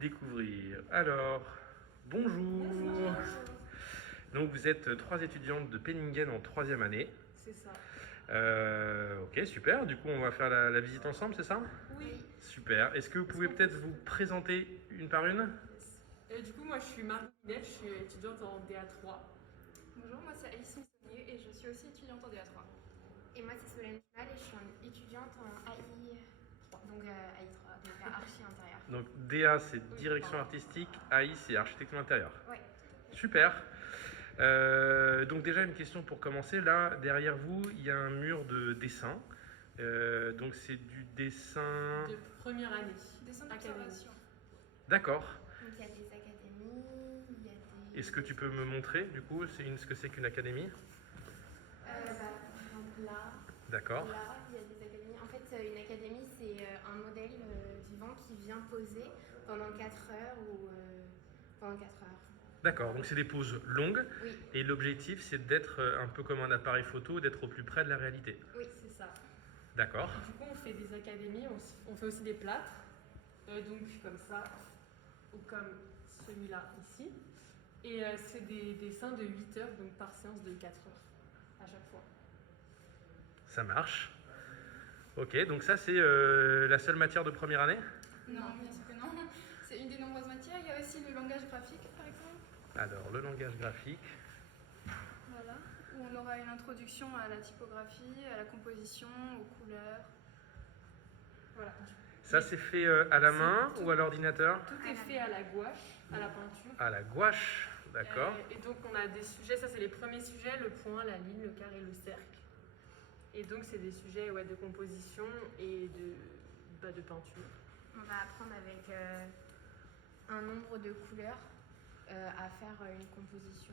Découvrir. Alors, bonjour. Donc vous êtes trois étudiantes de Penningen en troisième année. C'est ça. Ok, super. Du coup, on va faire la visite ensemble, c'est ça? Oui. Super. Est-ce que vous pouvez peut-être vous présenter une par une? Yes. Du coup, moi, je suis Marie-Net, je suis étudiante en DA3. Bonjour, moi c'est Alice Missonnier et je suis aussi étudiante en DA3. Et moi c'est Solène Mal et je suis étudiante en AI3, donc AI3, donc archi intérieur. Donc DA, c'est Oui, direction pardon. artistique, AI, c'est architecture intérieure. Ouais. Super. Donc déjà une question pour commencer. Là, derrière vous, il y a un mur de dessin. Donc c'est du dessin... De première année. Dessin Académie. d'observation. D'accord. Donc il y a des académies, il y a des... Est-ce que tu peux me montrer du coup ce que c'est qu'une académie? Par exemple là, D'accord. là il y a des académies. En fait une académie c'est un modèle vivant qui vient poser pendant 4 heures ou pendant 4 heures. D'accord, donc c'est des pauses longues. Oui. Et l'objectif c'est d'être un peu comme un appareil photo, d'être au plus près de la réalité. Oui. C'est ça. D'accord. Du coup, on fait des académies, on fait aussi des plâtres. Donc comme ça, ou comme celui-là ici. Et c'est des dessins de 8 heures, donc par séance de 4 heures à chaque fois. Ça marche. Ok, donc ça c'est la seule matière de première année? Non, bien sûr que non. C'est une des nombreuses matières. Il y a aussi le langage graphique, par exemple. Alors, le langage graphique. Voilà. Où on aura une introduction à la typographie, à la composition, aux couleurs. Voilà. Ça c'est fait à la main ou à l'ordinateur? Tout est fait à la gouache, à la peinture. À la gouache, d'accord. Et donc on a des sujets, ça c'est les premiers sujets, le point, la ligne, le carré, le cercle. Et donc c'est des sujets de composition et de peinture. On va apprendre avec un nombre de couleurs à faire une composition.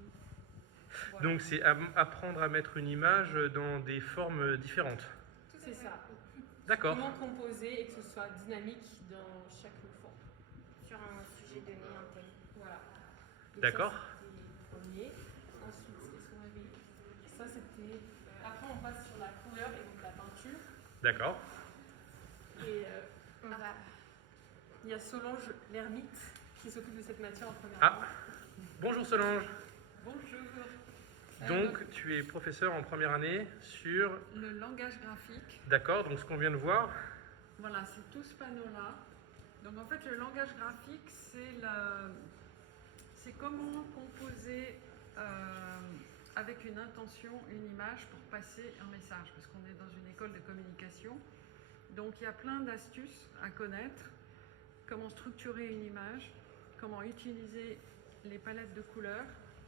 Voilà. Donc c'est apprendre à mettre une image dans des formes différentes. C'est ça. D'accord. Comment composer et que ce soit dynamique dans chaque forme. Sur un sujet donné, un thème. Voilà. D'accord. C'était les premiers. Ensuite, qu'est-ce qu'on avait? Ça c'était... Après on passe sur la couleur et donc la peinture. D'accord. Et on va... il y a Solange l'ermite qui s'occupe de cette matière en première année. Ah, bonjour Solange. Bonjour. Donc tu es professeur en première année sur... Le langage graphique. D'accord, donc ce qu'on vient de voir. Voilà, c'est tout ce panneau-là. Donc en fait le langage graphique c'est comment composer avec une intention, une image pour passer un message. Parce qu'on est dans une école de communication. Donc il y a plein d'astuces à connaître. Comment structurer une image, comment utiliser les palettes de couleurs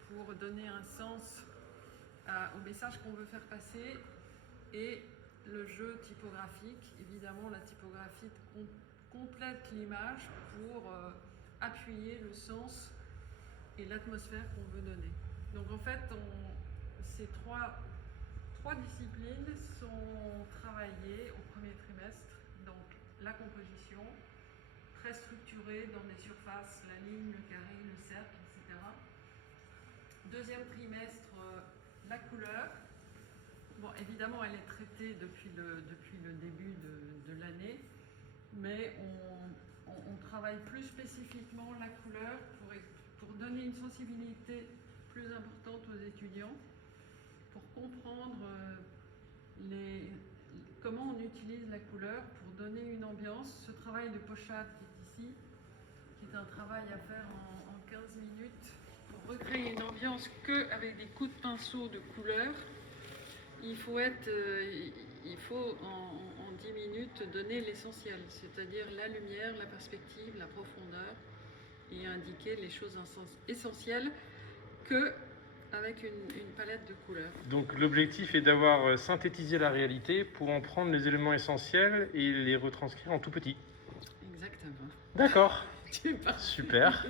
pour donner un sens au message qu'on veut faire passer, et le jeu typographique. Évidemment, la typographie complète l'image pour appuyer le sens et l'atmosphère qu'on veut donner. Donc en fait, ces trois disciplines sont travaillées au premier trimestre. Donc la composition, très structurée dans les surfaces, la ligne, le carré, le cercle, etc. Deuxième trimestre, la couleur. Bon, évidemment, elle est traitée depuis le début de l'année, mais on travaille plus spécifiquement la couleur pour donner une sensibilité plus importante aux étudiants, pour comprendre comment on utilise la couleur pour donner une ambiance. Ce travail de pochade qui est ici, qui est un travail à faire en 15 minutes, pour recréer une ambiance qu'avec des coups de pinceau de couleur. Il faut en 10 minutes donner l'essentiel, c'est-à-dire la lumière, la perspective, la profondeur, et indiquer les choses essentielles qu'avec une palette de couleurs. Donc l'objectif est d'avoir synthétisé la réalité pour en prendre les éléments essentiels et les retranscrire en tout petit. Exactement. D'accord. Super.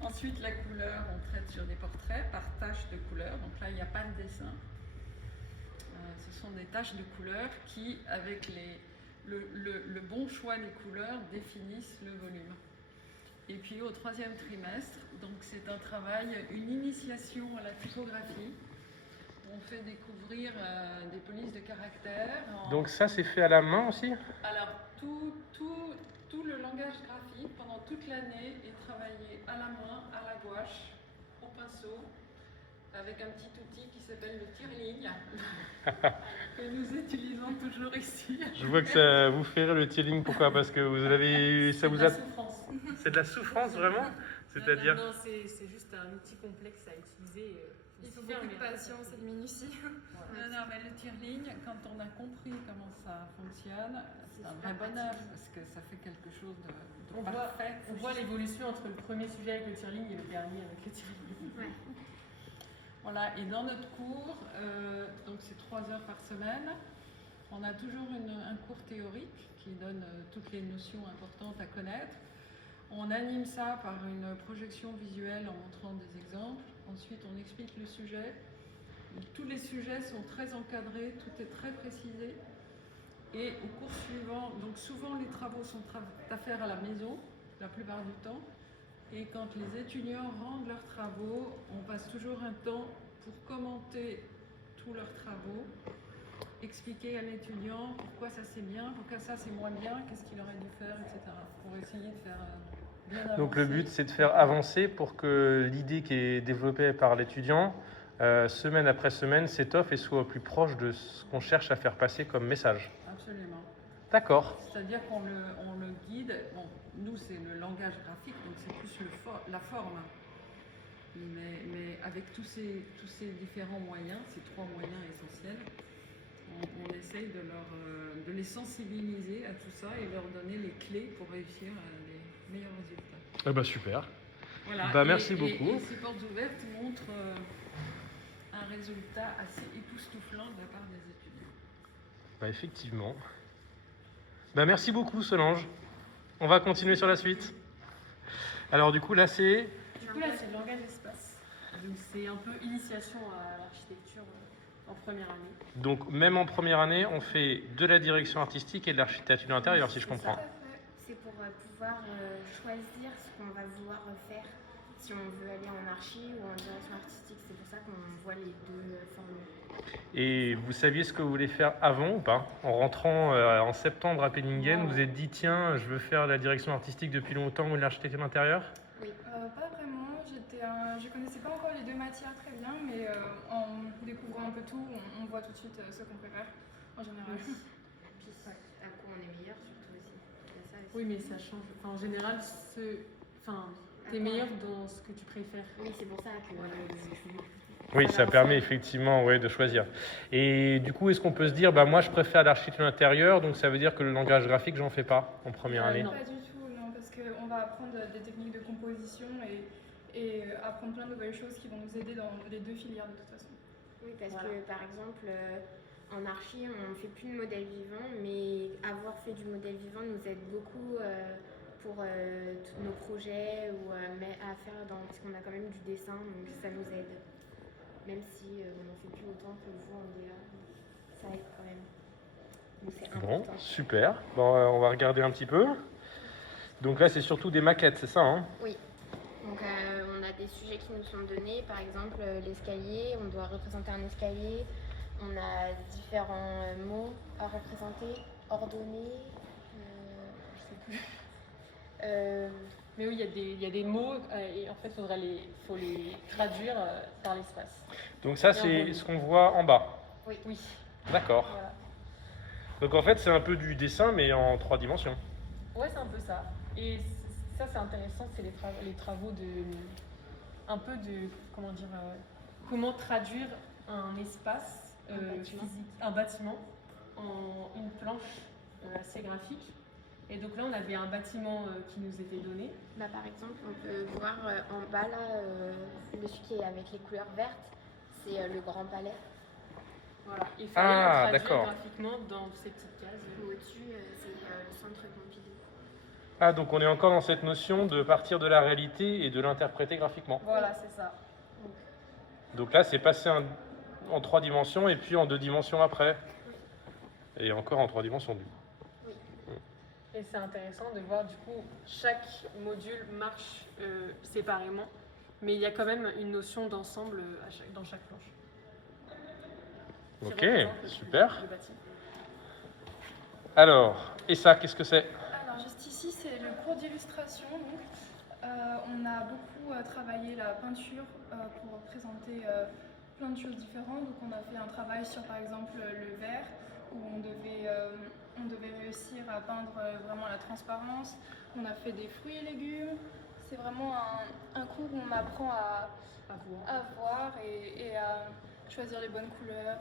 Ensuite, la couleur, on traite sur des portraits par taches de couleur. Donc là, il n'y a pas de dessin. Ce sont des taches de couleur qui, avec le bon choix des couleurs, définissent le volume. Et puis au troisième trimestre, donc c'est un travail, une initiation à la typographie. On fait découvrir des polices de caractère. Donc ça, c'est fait à la main aussi? Alors, tout le langage graphique pendant toute l'année est travaillé à la main, à la gouache, au pinceau, avec un petit outil qui s'appelle le tire-ligne, que nous utilisons toujours ici. Je vois que ça vous fait rire le tiling. Pourquoi? Parce que vous avez, ça C'est vous de a... la souffrance. C'est de la souffrance vraiment? C'est-à-dire? Non, c'est juste un outil complexe à utiliser. Il faut s'y faire, beaucoup de mais- patience et de minutie. Non, mais le tire-ligne, quand on a compris comment ça fonctionne, c'est un vrai super bonheur pratique. parce que ça fait quelque chose de On parfait. voit l'évolution entre le premier sujet avec le tirling et le dernier avec le tirling. Ouais. Voilà, et dans notre cours, donc c'est 3 heures par semaine, on a toujours un cours théorique qui donne toutes les notions importantes à connaître. On anime ça par une projection visuelle en montrant des exemples. Ensuite, on explique le sujet. Tous les sujets sont très encadrés, tout est très précisé. Et au cours suivant, donc souvent les travaux sont à faire à la maison, la plupart du temps. Et quand les étudiants rendent leurs travaux, on passe toujours un temps pour commenter tous leurs travaux, expliquer à l'étudiant pourquoi ça c'est bien, pourquoi ça c'est moins bien, qu'est-ce qu'il aurait dû faire, etc. Pour essayer de faire bien avancer. Donc le but, c'est de faire avancer pour que l'idée qui est développée par l'étudiant, semaine après semaine, s'étoffe et soit au plus proche de ce qu'on cherche à faire passer comme message. Absolument. D'accord. C'est-à-dire qu'on le guide, bon, nous c'est le langage graphique, donc c'est plus la forme. Mais avec tous ces différents moyens, ces 3 moyens essentiels, on essaye de les sensibiliser à tout ça et leur donner les clés pour réussir les meilleurs résultats. Ah bah super. Voilà. Bah, merci beaucoup. Et ces portes ouvertes montrent un résultat assez époustouflant de la part des étudiants. Bah effectivement. Bah merci beaucoup Solange. On va continuer sur la suite. Alors du coup là c'est... Du coup, là, c'est le langage espace. Donc, c'est un peu initiation à l'architecture en première année. Donc même en première année, on fait de la direction artistique et de l'architecture intérieure si je C'est ça. comprends. Tout à fait. C'est pour pouvoir choisir ce qu'on va vouloir faire. Si on veut aller en archi ou en direction artistique, c'est pour ça qu'on voit les deux formules. Et vous saviez ce que vous voulez faire avant ou pas? En rentrant en septembre à Penningen, vous vous êtes dit tiens, je veux faire de la direction artistique depuis longtemps ou de l'architecture d'intérieur? Pas vraiment. Je connaissais pas encore les 2 matières très bien, mais en découvrant un peu tout, on voit tout de suite ce qu'on préfère en général. Puis à quoi on est meilleur surtout aussi. Il y a ça aussi. Oui, mais ça change. Enfin, en général, t'es meilleur dans ce que tu préfères. Oui, c'est pour ça que Oui, ça permet effectivement de choisir. Et du coup, est-ce qu'on peut se dire, bah moi je préfère l'architecture intérieure, donc ça veut dire que le langage graphique, j'en fais pas en première année? non. Pas du tout, non, parce qu'on va apprendre des techniques de composition et apprendre plein de nouvelles choses qui vont nous aider dans les 2 filières de toute façon. Oui, parce Voilà. que par exemple, en archi, on ne fait plus de modèle vivant, mais avoir fait du modèle vivant nous aide beaucoup pour tous nos projets ou à faire parce qu'on a quand même du dessin, donc ça nous aide. Même si on n'en fait plus autant que vous en DA, ça aide quand même. Donc c'est Bon, important. super. Bon, on va regarder un petit peu. Donc là, c'est surtout des maquettes, c'est ça hein? Donc on a des sujets qui nous sont donnés, par exemple l'escalier, on doit représenter un escalier, on a différents mots à représenter, ordonner, je sais plus. Mais oui, il y a des mots et en fait, faut les traduire par l'espace. Donc ça, c'est ce qu'on voit en bas. Oui. D'accord. Voilà. Donc en fait, c'est un peu du dessin, mais en 3 dimensions. Ouais, c'est un peu ça. Et ça, c'est intéressant, c'est les travaux un peu de, comment dire, comment traduire un espace physique, un bâtiment, en une planche assez graphique. Et donc là, on avait un bâtiment qui nous était donné. Bah, par exemple, on peut voir en bas là, celui qui est avec les couleurs vertes, c'est le Grand Palais. Voilà. Il fallait le traduire d'accord. graphiquement dans ces petites cases. Au-dessus, c'est le Centre Pompidou. Ah, donc on est encore dans cette notion de partir de la réalité et de l'interpréter graphiquement. Voilà, c'est ça. Donc là, c'est passé en 3 dimensions et puis en 2 dimensions après. Et encore en 3 dimensions du coup. Et c'est intéressant de voir du coup chaque module marche séparément, mais il y a quand même une notion d'ensemble dans chaque planche. Qui Ok, représente super. le bâtiment. Alors, et ça, qu'est-ce que c'est? Alors juste ici, ici, c'est le cours d'illustration. Donc, on a beaucoup travaillé la peinture pour présenter plein de choses différentes. Donc, on a fait un travail sur, par exemple, le verre, où on devait réussir à peindre vraiment la transparence. On a fait des fruits et légumes. C'est vraiment un cours où on apprend à voir et à choisir les bonnes couleurs.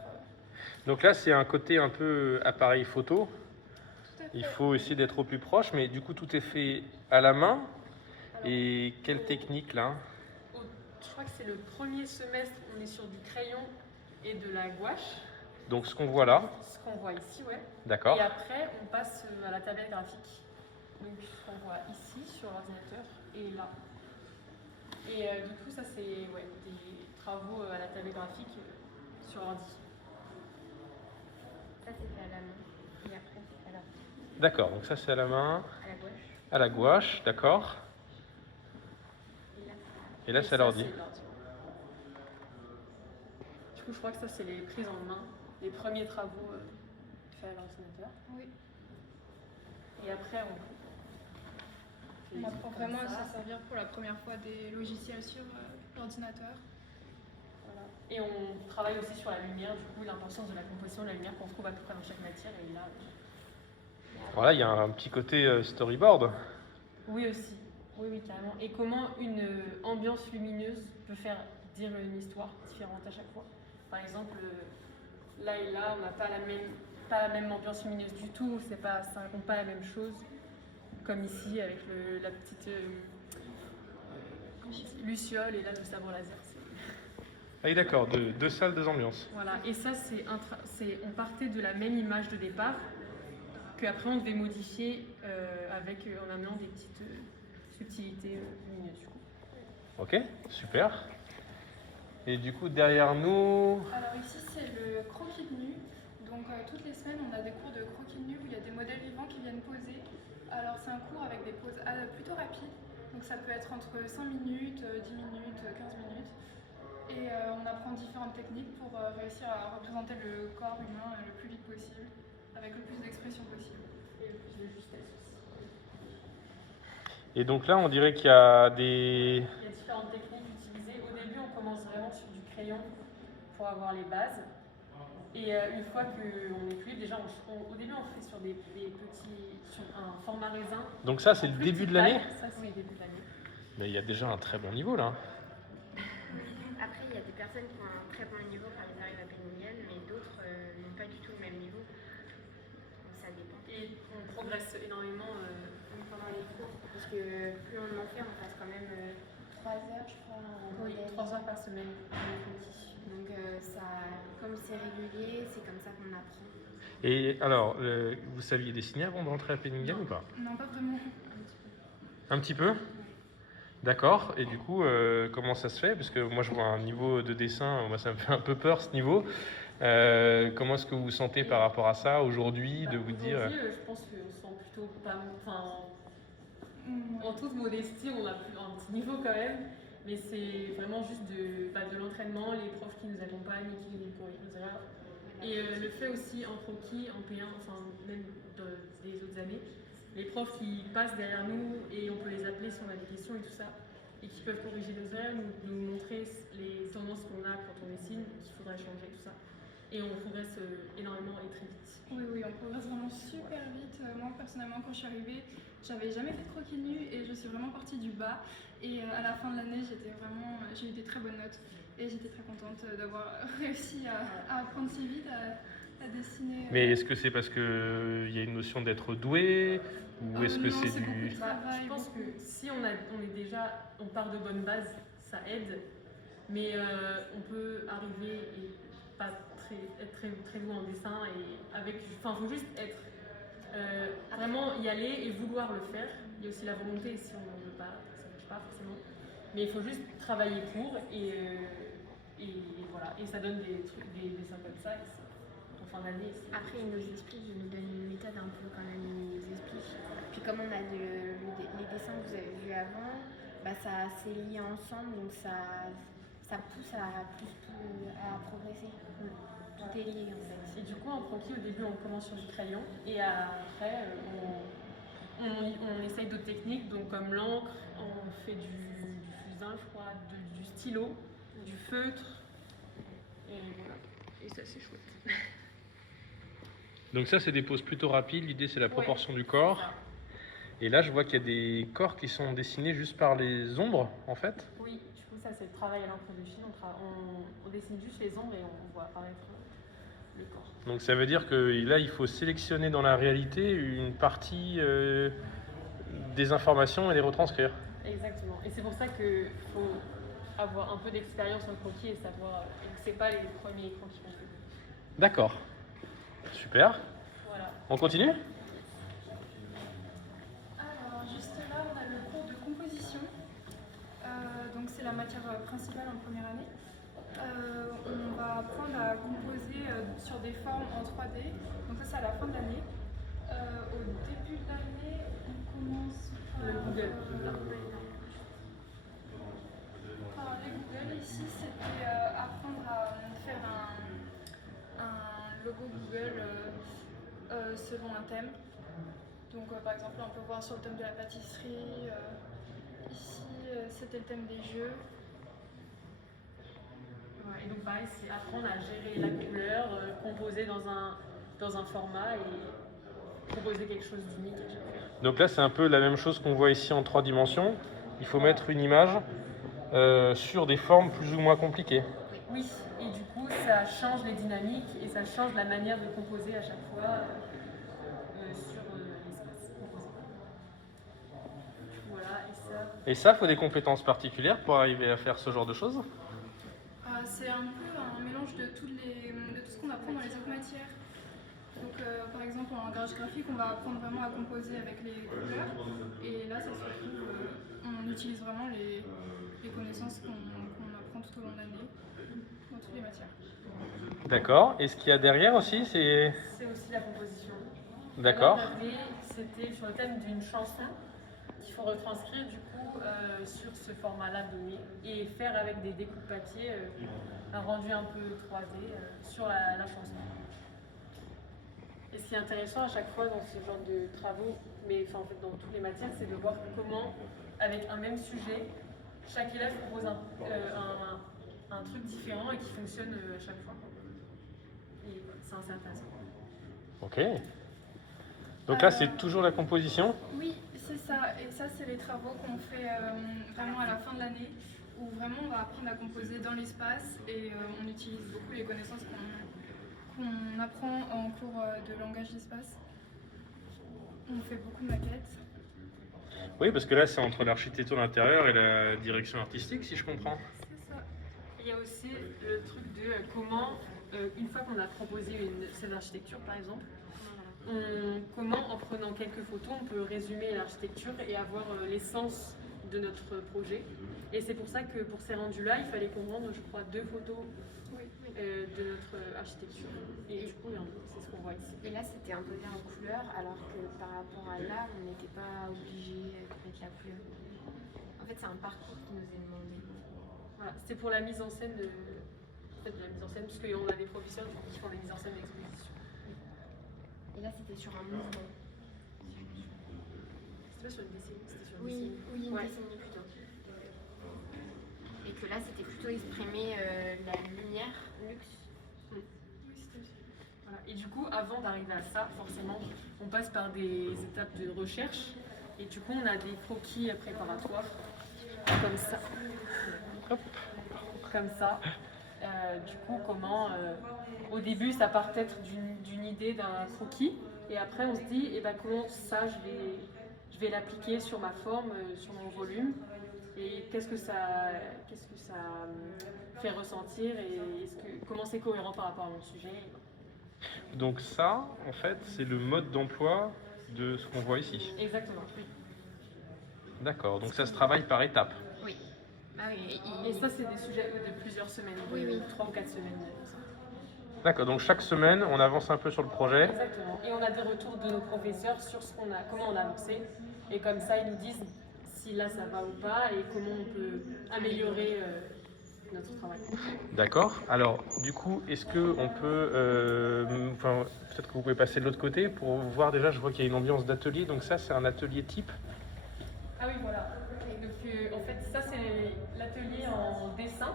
Donc là, c'est un côté un peu appareil photo. Tout à fait. Il faut essayer d'être au plus proche, mais du coup, tout est fait à la main. Alors, Et quelle technique là? je crois que c'est le premier semestre, on est sur du crayon et de la gouache. Donc ce qu'on voit là, Ce qu'on voit ici, ouais. d'accord. Et après, on passe à la tablette graphique. Donc, ce qu'on voit ici sur l'ordinateur et là. Et du coup, ça, c'est des travaux à la tablette graphique sur ordi. Ça, c'est fait à la main. Et après, c'est fait D'accord, donc ça c'est à la main, à la gauche. à la gouache, d'accord. Et là, Et là c'est à l'ordi. Du coup, je crois que ça, c'est les prises en main, les premiers travaux faits à l'ordinateur. Oui. Et après, On apprend vraiment à se servir pour la première fois des logiciels sur l'ordinateur. Voilà. Et on travaille aussi sur la lumière, du coup, l'importance de la composition de la lumière qu'on trouve à peu près dans chaque matière. Et là, Voilà, il y a un petit côté storyboard. oui aussi, oui, carrément. Et comment une ambiance lumineuse peut faire dire une histoire différente à chaque fois. Par exemple, là et là, on n'a pas la même ambiance lumineuse du tout, ça raconte pas la même chose. Comme ici, avec la petite luciole et là, le sabre laser. Ah oui d'accord, deux salles, deux ambiances. Voilà, et ça, on partait de la même image de départ, qu'après on devait modifier en amenant des petites subtilités lumineuses. Du coup. Ok, super. Et du coup derrière nous, Alors ici, c'est le croquis de nu. Donc toutes les semaines, on a des cours de croquis de nu où il y a des modèles vivants qui viennent poser. Alors c'est un cours avec des pauses plutôt rapides. Donc ça peut être entre 5 minutes, 10 minutes, 15 minutes. Et on apprend différentes techniques pour réussir à représenter le corps humain le plus vite possible, avec le plus d'expression possible. Et le plus de justesse aussi. et donc là on dirait qu'il y a des... Il y a différentes techniques utilisées. Au début, on commence vraiment sur du crayon pour avoir les bases. Et une fois qu'on est plus libre, déjà, au début, on fait sur des petits, sur un format raisin. Donc ça c'est le début de l'année? Ça, c'est le début de l'année. Mais il y a déjà un très bon niveau là. Après, il y a des personnes qui ont un très bon niveau quand ils arrivent à Penningen, mais d'autres n'ont pas du tout le même niveau. Donc ça dépend. Et on progresse énormément Pendant les cours, parce que plus on en fait, on passe quand même 3 heures, je crois, en modèle. 3 heures par semaine. Donc comme c'est régulier, c'est comme ça qu'on apprend. Et alors, vous saviez dessiner avant de rentrer à Penningen ou pas? Non, pas vraiment. Un petit peu? D'accord, et du coup, comment ça se fait? Parce que moi je vois un niveau de dessin, moi ça me fait un peu peur ce niveau. Comment est-ce que vous vous sentez par rapport à ça aujourd'hui, de vous dire... Aujourd'hui, je pense qu'on se sent plutôt pas... Enfin, en toute modestie, on a un petit niveau quand même. Mais c'est vraiment juste de l'entraînement, les profs qui nous accompagnent et qui nous corrigent nos erreurs. Et le fait aussi en croquis, en P1, enfin même des autres années, les profs qui passent derrière nous et on peut les appeler si on a des questions et tout ça, et qui peuvent corriger nos erreurs, nous montrer les tendances qu'on a quand on dessine, qu'il faudrait changer, tout ça. Et on progresse énormément et très vite. Oui, on progresse vraiment super vite. Moi, personnellement, quand je suis arrivée, j'avais jamais fait de croquis nu et je suis vraiment partie du bas. Et à la fin de l'année, j'ai eu des très bonnes notes et j'étais très contente d'avoir réussi à apprendre si vite à dessiner. Mais est-ce que c'est parce qu'il y a une notion d'être doué ou est-ce que non, c'est beaucoup du... de travail, Je pense que si on part de bonnes bases, ça aide. Mais on peut arriver et pas être très doué en dessin faut juste être vraiment y aller et vouloir le faire. Il y a aussi la volonté, si on ne veut pas, ça ne marche pas forcément. Mais il faut juste travailler pour et voilà. Et ça donne des dessins comme ça. En fin d'année. Après, ils nous nous donnent une méthode un peu quand même, ils nous expliquent. Puis comme on a les dessins que vous avez vus avant, ça s'est lié ensemble, donc ça pousse à progresser. Tout est lié en fait. Et du coup, en croquis, au début, on commence sur du crayon et après, on essaye d'autres techniques, donc comme l'encre, on fait du fusain, je crois, du stylo, du feutre. Et voilà. Et ça, c'est chouette. Donc ça, c'est des poses plutôt rapides. L'idée, c'est la proportion du C'est corps. ça. Et là, je vois qu'il y a des corps qui sont dessinés juste par les ombres, en fait. Oui, du coup, ça, c'est le travail à l'encre de Chine. On dessine juste les ombres et on voit apparaître le corps. Donc ça veut dire que là, il faut sélectionner dans la réalité une partie des informations et les retranscrire. Exactement. Et c'est pour ça qu'il faut avoir un peu d'expérience en croquis et savoir et que c'est pas les premiers croquis qu'on fait. D'accord. Super. Voilà. On continue? Alors, juste là, on a le cours de composition. Donc, c'est la matière principale en première année. On va apprendre à composer sur des formes en 3D. Donc, ça, c'est à la fin de l'année. Au début de l'année, on commence par Le Google. par les Google. Ici, c'était apprendre à faire un logo Google selon un thème. Donc, par exemple, on peut voir sur le thème de la pâtisserie. Ici, c'était le thème des jeux. Ouais, et donc pareil, c'est apprendre à gérer la couleur, composer dans un format et proposer quelque chose d'unique à chaque fois. Donc là, c'est un peu la même chose qu'on voit ici en 3 dimensions. Il faut mettre une image sur des formes plus ou moins compliquées. Oui, et du coup, ça change les dynamiques et ça change la manière de composer à chaque fois sur l'espace composé. Voilà, et ça. Et ça, il faut des compétences particulières pour arriver à faire ce genre de choses. C'est un peu un mélange de tout ce qu'on apprend dans les autres matières. Donc, par exemple, en garage graphique, on va apprendre vraiment à composer avec les couleurs. Et là, ça se retrouve, on utilise vraiment les connaissances qu'on apprend tout au long de l'année dans toutes les matières. D'accord. Et ce qu'il y a derrière aussi, c'est... C'est aussi la composition. D'accord. Alors, c'était sur le thème d'une chanson qu'il faut retranscrire du coup sur ce format-là donné et faire avec des découpes papier un rendu un peu 3D sur la chanson. Et ce qui est intéressant à chaque fois dans ce genre de travaux, mais enfin, en fait dans toutes les matières, c'est de voir comment, avec un même sujet, chaque élève propose un truc différent et qui fonctionne à chaque fois. Et c'est assez intéressant. Ok. Donc là, c'est toujours la composition. Oui, c'est ça. Et ça, c'est les travaux qu'on fait vraiment à la fin de l'année, où vraiment on va apprendre à composer dans l'espace et on utilise beaucoup les connaissances qu'on apprend en cours de langage d'espace. On fait beaucoup de maquettes. Oui, parce que là, c'est entre l'architecture d'intérieur et la direction artistique, si je comprends. C'est ça. Il y a aussi le truc de comment, une fois qu'on a proposé cette architecture par exemple, comment en prenant quelques photos on peut résumer l'architecture et avoir l'essence de notre projet. Et c'est pour ça que pour ces rendus-là, il fallait qu'on rende, je crois, 2 photos de notre architecture. Et du coup, c'est ce qu'on voit ici. Et là, c'était imposé en couleur, alors que par rapport à là, on n'était pas obligé de mettre la couleur. En fait, c'est un parcours qui nous est demandé. Voilà, c'est pour la mise en scène de la mise en scène, parce qu'on a des professeurs qui font des mises en scène d'exposition. Et là, c'était sur un mouvement. C'était pas sur une décennie, c'était sur une Oui, décennie. oui, une Ouais. décennie plutôt. Et que là, c'était plutôt exprimer la lumière, luxe. Oui, c'était aussi. Voilà. Et du coup, avant d'arriver à ça, forcément, on passe par des étapes de recherche. Et du coup, on a des croquis préparatoires, comme ça. Hop. Comme ça. Du coup, comment au début, ça part peut-être d'une idée, d'un croquis. Et après, on se dit, eh ben, comment ça, je vais l'appliquer sur ma forme, sur mon volume. Et qu'est-ce que ça fait ressentir et comment c'est cohérent par rapport à mon sujet. Donc ça, en fait, c'est le mode d'emploi de ce qu'on voit ici. Exactement, oui. D'accord, donc ça se travaille par étapes. Oui. Ah oui, Et ça, c'est des sujets de plusieurs semaines, Oui, oui. 3 ou 4 semaines. D'accord, donc chaque semaine, on avance un peu sur le projet. Exactement. Et on a des retours de nos professeurs sur comment on a avancé. Et comme ça, ils nous disent si là ça va ou pas et comment on peut améliorer notre travail. D'accord. Alors, du coup, est-ce que on peut, enfin, peut-être que vous pouvez passer de l'autre côté pour voir déjà. Je vois qu'il y a une ambiance d'atelier. Donc ça, c'est un atelier type. Ah oui, voilà. Donc en fait, ça c'est l'atelier en dessin,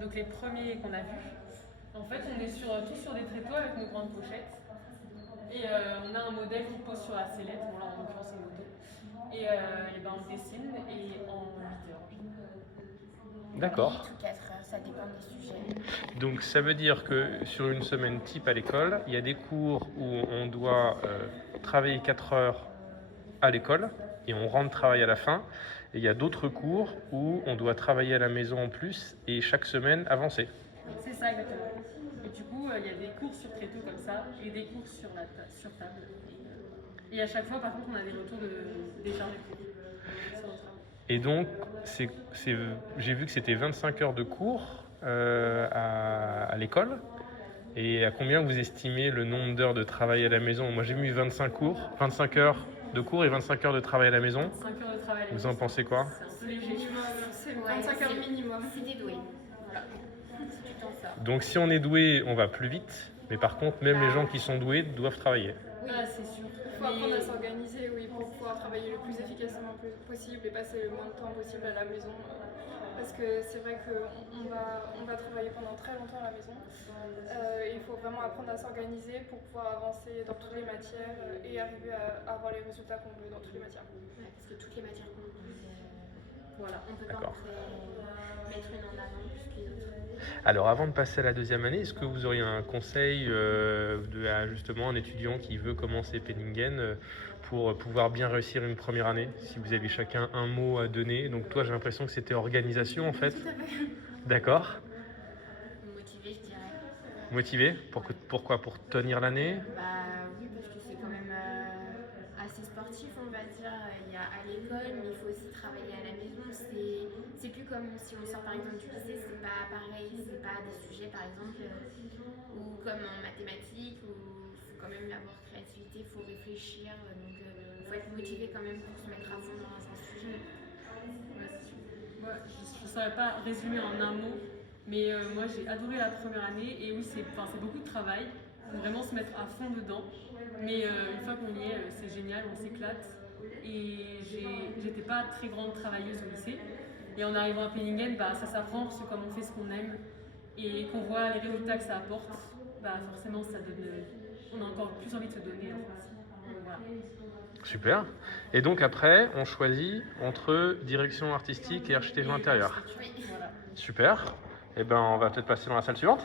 donc les premiers qu'on a vus. En fait, on est tous sur des tréteaux avec nos grandes pochettes. Et on a un modèle qui pose sur la sellette, bon là en l'occurrence c'est une moto. Et ben on dessine et en 8 heures. D'accord. 8 ou 4 heures, ça dépend des sujets. Donc ça veut dire que sur une semaine type à l'école, il y a des cours où on doit travailler 4 heures à l'école et on rentre travail à la fin. Et il y a d'autres cours où on doit travailler à la maison en plus et chaque semaine avancer. C'est ça exactement. Et du coup, il y a des cours sur tréteau comme ça et des cours sur table. Et à chaque fois, par contre, on a des retours de décharge de cours sur notre travail. Et donc, j'ai vu que c'était 25 heures de cours à l'école. Et à combien vous estimez le nombre d'heures de travail à la maison? Moi, j'ai mis 25 heures de cours et 25 heures de travail à la maison. 5 heures de travail à la Vous maison, en pensez quoi? c'est un peu léger. C'est Ouais, 25 heures c'est- minimum. C'est des doués. Voilà. Si tu t'en sors. Donc, si on est doué, on va plus vite. Mais par contre, même les gens qui sont doués doivent travailler. Ah, c'est sûr. Il faut apprendre à s'organiser, oui, pour pouvoir travailler le plus efficacement possible et passer le moins de temps possible à la maison. Parce que c'est vrai qu'on va travailler pendant très longtemps à la maison. Il faut vraiment apprendre à s'organiser pour pouvoir avancer dans toutes les matières et arriver à avoir les résultats qu'on veut dans toutes les matières. Ouais, parce que toutes les matières qu'on pose, Voilà. on peut pas D'accord. mettre une en avant plus qu'une autre. Alors, avant de passer à la deuxième année, est-ce que vous auriez un conseil à justement un étudiant qui veut commencer Penningen pour pouvoir bien réussir une première année? Si vous avez chacun un mot à donner. Donc, toi, j'ai l'impression que c'était organisation en fait. Tout à fait. D'accord. Motivé, je dirais. Motivé? Pourquoi? Pour tenir l'année? Bah oui, parce que c'est quand même assez sportif, on va dire. Il y a à l'école, mais il faut aussi travailler à la maison. C'est plus comme si on sort par exemple du lycée, c'est pas pareil, c'est pas des sujets par exemple, ou comme en mathématiques, où il faut quand même avoir créativité, il faut réfléchir, donc il faut être motivé quand même pour se mettre à fond dans un sujet. Ouais, c'est sûr. Moi, je ne saurais pas résumer en un mot, mais moi j'ai adoré la première année et oui, c'est beaucoup de travail, faut vraiment se mettre à fond dedans. Mais une fois qu'on y est, c'est génial, on s'éclate. Et j'étais pas très grande travailleuse au lycée. Et en arrivant à Penningen, bah, ça s'apprend, parce que comme on fait ce qu'on aime et qu'on voit les résultats que ça apporte, bah, forcément ça donne, on a encore plus envie de se donner. En fait. Donc, voilà. Super. Et donc après, on choisit entre direction artistique et architecture intérieure. Voilà. Super. Et ben, on va peut-être passer dans la salle suivante.